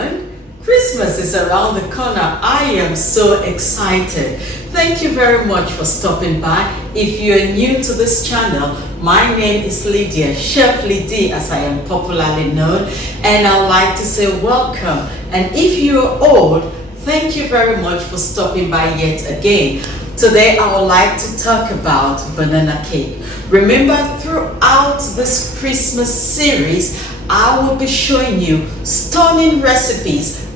everyone. Christmas is around the corner. I am so excited. Thank you very much for stopping by. If you are new to this channel, my name is Lydia, Chef Lydia as I am popularly known, and I'd like to say welcome. And if you're old, thank you very much for stopping by yet again. Today I would like to talk about banana cake. Remember, throughout this Christmas series, I will be showing you stunning recipes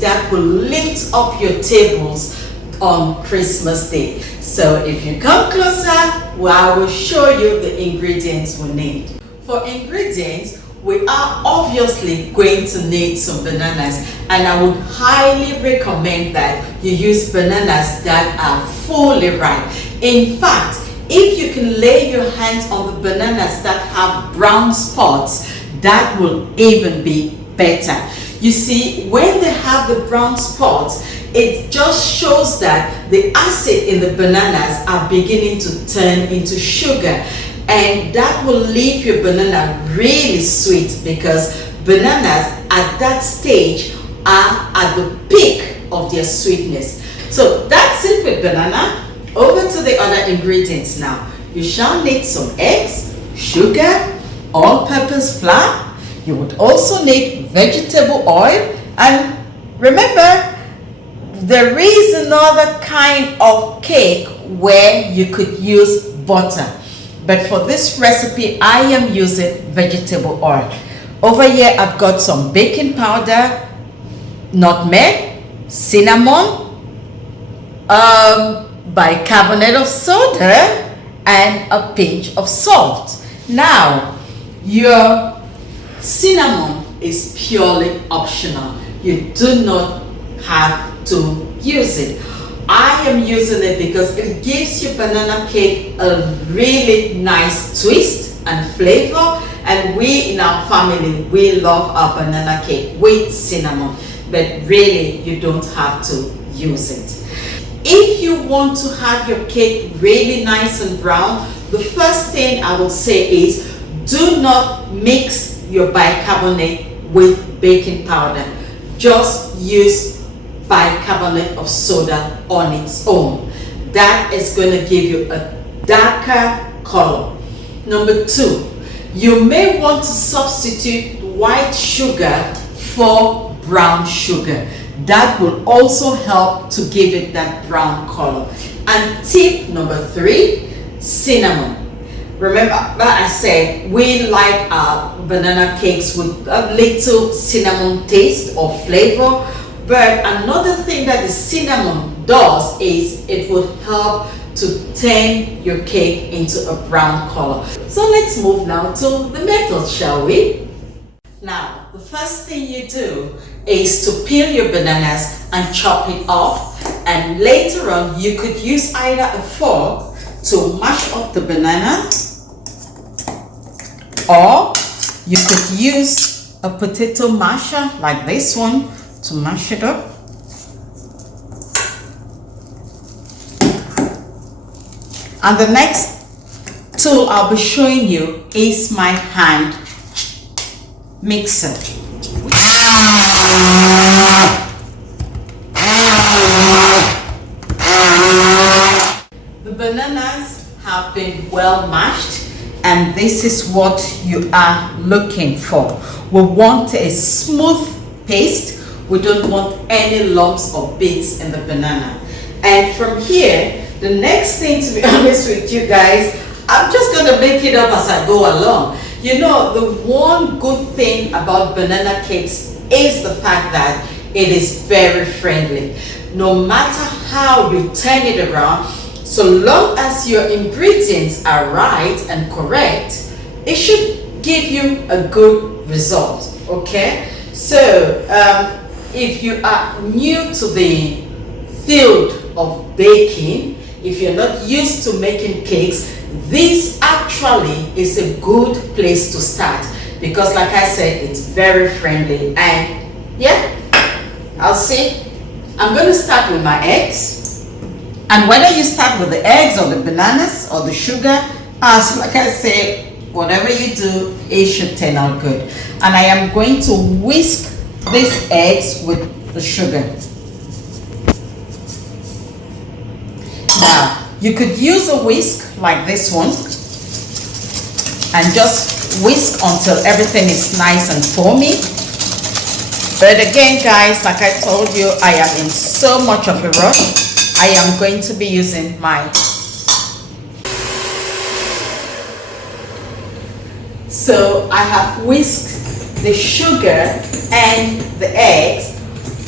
that will lift up your tables on Christmas Day. So if you come closer, I will show you the ingredients we need. For ingredients, we are obviously going to need some bananas, and I would highly recommend that you use bananas that are fully ripe. In fact, if you can lay your hands on the bananas that have brown spots, that will even be better. You see, when they have the brown spots, it just shows that the acid in the bananas are beginning to turn into sugar, and that will leave your banana really sweet, because bananas at that stage are at the peak of their sweetness. So that's it with banana. Over to the other ingredients now. You shall need some eggs, sugar, all-purpose flour. You would also need vegetable oil, and remember, there is another kind of cake where you could use butter, but for this recipe I am using vegetable oil. Over here I've got some baking powder, nutmeg, cinnamon, bicarbonate of soda, and a pinch of salt. Now, your cinnamon is purely optional. You do not have to use it. I am using it because it gives your banana cake a really nice twist and flavor, and we in our family, we love our banana cake with cinnamon, but really you don't have to use it. If you want to have your cake really nice and brown, the first thing I will say is do not mix your bicarbonate with baking powder. Just use bicarbonate of soda on its own. That is going to give you a darker color. Number 2, you may want to substitute white sugar for brown sugar. That will also help to give it that brown color. And tip number 3, cinnamon. Remember that I said we like our banana cakes with a little cinnamon taste or flavor, but another thing that the cinnamon does is it will help to turn your cake into a brown color. So let's move now to the method, shall we? Now, the first thing you do is to peel your bananas and chop it off, and later on you could use either a fork to mash up the banana, or you could use a potato masher like this one to mash it up. And the next tool I'll be showing you is my hand mixer. The bananas have been well mashed, and this is what you are looking for. We want a smooth paste. We don't want any lumps or bits in the banana. And from here, the next thing, to be honest with you guys, I'm just going to make it up as I go along. You know, the one good thing about banana cakes is the fact that it is very friendly. No matter how you turn it around, so long as your ingredients are right and correct, it should give you a good result, okay? So, if you are new to the field of baking, if you're not used to making cakes, this actually is a good place to start, because like I said, it's very friendly. And yeah, I'll see. I'm going to start with my eggs. And whether you start with the eggs or the bananas or the sugar, as like I said, whatever you do, it should turn out good. And I am going to whisk these eggs with the sugar. Now, you could use a whisk like this one and just whisk until everything is nice and foamy. But again, guys, like I told you, I am in so much of a rush. I am going to be using my. So I have whisked the sugar and the eggs,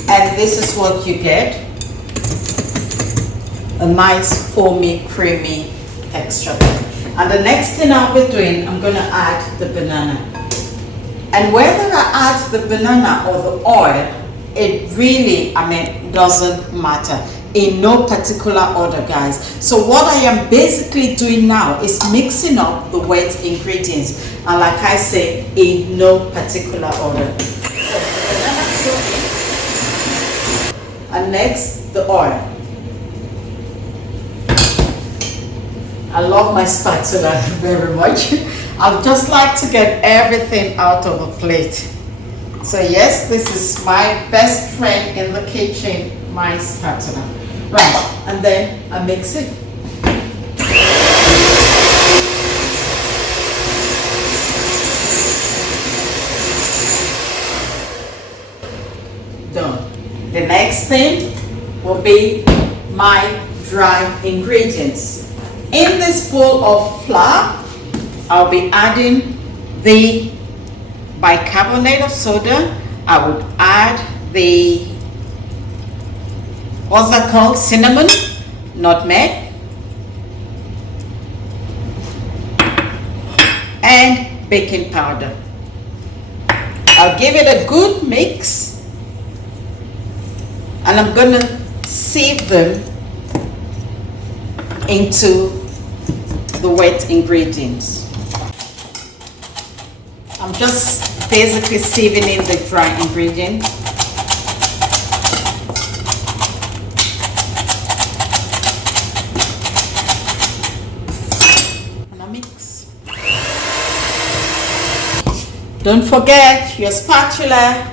and this is what you get. A nice foamy, creamy texture. And the next thing I'll be doing, I'm going to add the banana. And whether I add the banana or the oil, it really, doesn't matter. In no particular order, guys. So what I am basically doing now is mixing up the wet ingredients. And like I say, in no particular order. So the banana soaking. And next, the oil. I love my spatula very much. I just like to get everything out of a plate. So yes, this is my best friend in the kitchen, my spatula. Right, and then I mix it. Done. The next thing will be my dry ingredients. In this bowl of flour, I'll be adding the bicarbonate of soda. I would add the, what's that called? Cinnamon, nutmeg, and baking powder. I'll give it a good mix, and I'm gonna sieve them into the wet ingredients. I'm just basically sieving in the dry ingredients. And I mix. Don't forget your spatula.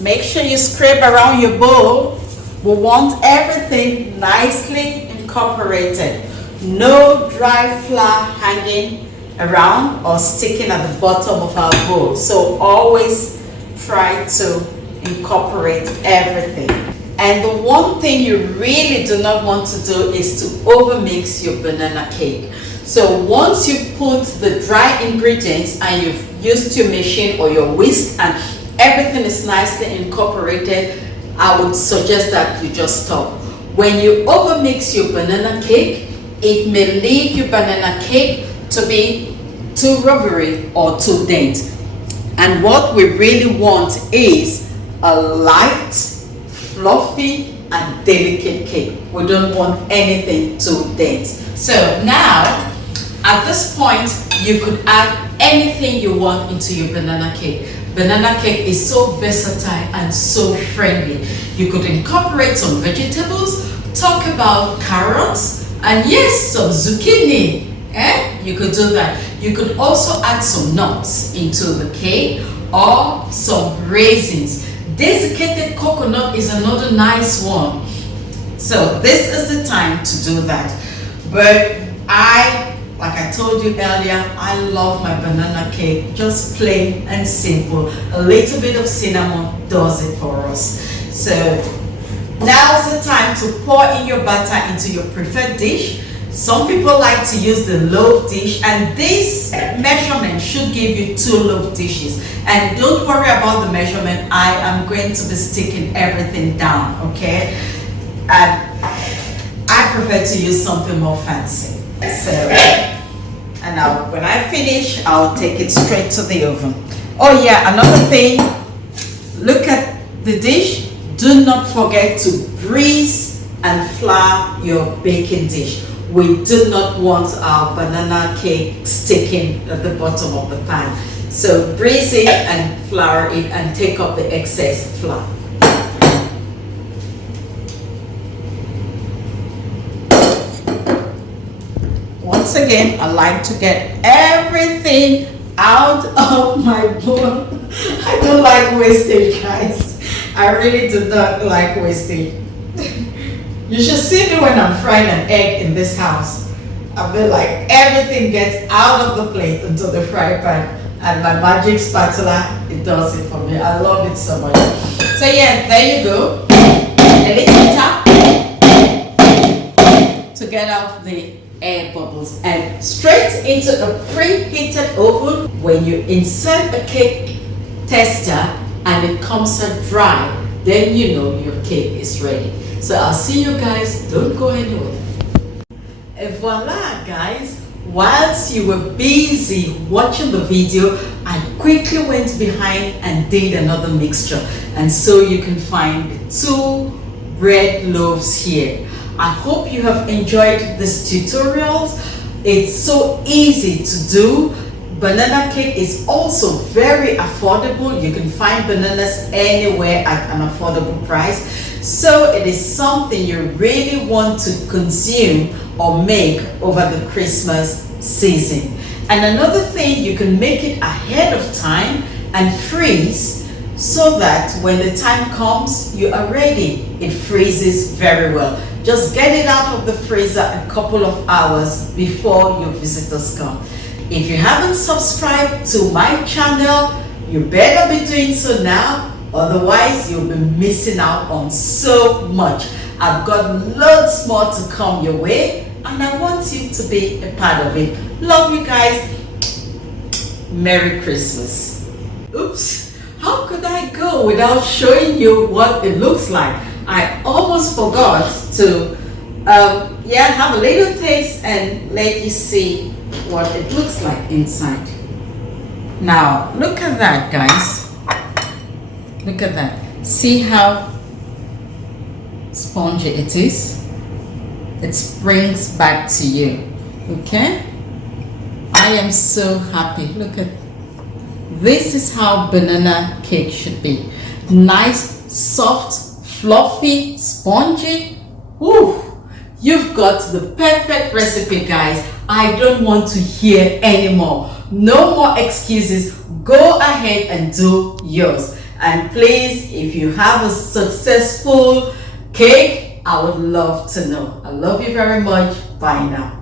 Make sure you scrape around your bowl. We want everything nicely incorporated. No dry flour hanging around or sticking at the bottom of our bowl. So always try to incorporate everything. And the one thing you really do not want to do is to overmix your banana cake. So once you put the dry ingredients and you've used your machine or your whisk and everything is nicely incorporated, I would suggest that you just stop. When you overmix your banana cake, it may lead your banana cake to be too rubbery or too dense. And what we really want is a light, fluffy, and delicate cake. We don't want anything too dense. So now, at this point, you could add anything you want into your banana cake. Banana cake is so versatile and so friendly. You could incorporate some vegetables, talk about carrots, and yes, some zucchini. You could do that. You could also add some nuts into the cake or some raisins. Desiccated coconut is another nice one. So this is the time to do that. But like I told you earlier, I love my banana cake just plain and simple. A little bit of cinnamon does it for us. So now's the time to pour in your batter into your preferred dish. Some people like to use the loaf dish, and this measurement should give you 2 loaf dishes. And don't worry about the measurement. I am going to be sticking everything down, okay? And I prefer to use something more fancy. So, and now when I finish, I'll take it straight to the oven. Oh yeah, another thing, look at the dish. Do not forget to grease and flour your baking dish. We do not want our banana cake sticking at the bottom of the pan. So grease it and flour it and take off the excess flour. Once again, I like to get everything out of my bowl. I don't like wastage, guys. I really do not like wasting. You should see me when I'm frying an egg in this house. I feel like everything gets out of the plate into the fry pan, and my magic spatula, it does it for me. I love it so much. So yeah, there you go. A little tap to get off the air bubbles, and straight into a preheated oven. When you insert a cake tester and it comes out dry, then you know your cake is ready. So I'll see you guys, don't go anywhere. And voila guys, whilst you were busy watching the video, I quickly went behind and did another mixture, and so you can find the 2 bread loaves here. I hope you have enjoyed this tutorial. It's so easy to do. Banana cake is also very affordable. You can find bananas anywhere at an affordable price. So it is something you really want to consume or make over the Christmas season. And another thing, you can make it ahead of time and freeze so that when the time comes, you are ready. It freezes very well. Just get it out of the freezer a couple of hours before your visitors come. If you haven't subscribed to my channel, you better be doing so now, otherwise you'll be missing out on so much. I've got loads more to come your way, and I want you to be a part of it. Love you guys. Merry Christmas. Oops, how could I go without showing you what it looks like? I almost forgot to have a little taste and let you see what it looks like inside. Now look at that guys, look at that. See how spongy it is? It springs back to you. Okay, I am so happy. Look at this. Is how banana cake should be. Nice, soft, fluffy, spongy. Woo! You've got the perfect recipe guys. I don't want to hear anymore. No more excuses. Go ahead and do yours. And please, if you have a successful cake, I would love to know. I love you very much. Bye now.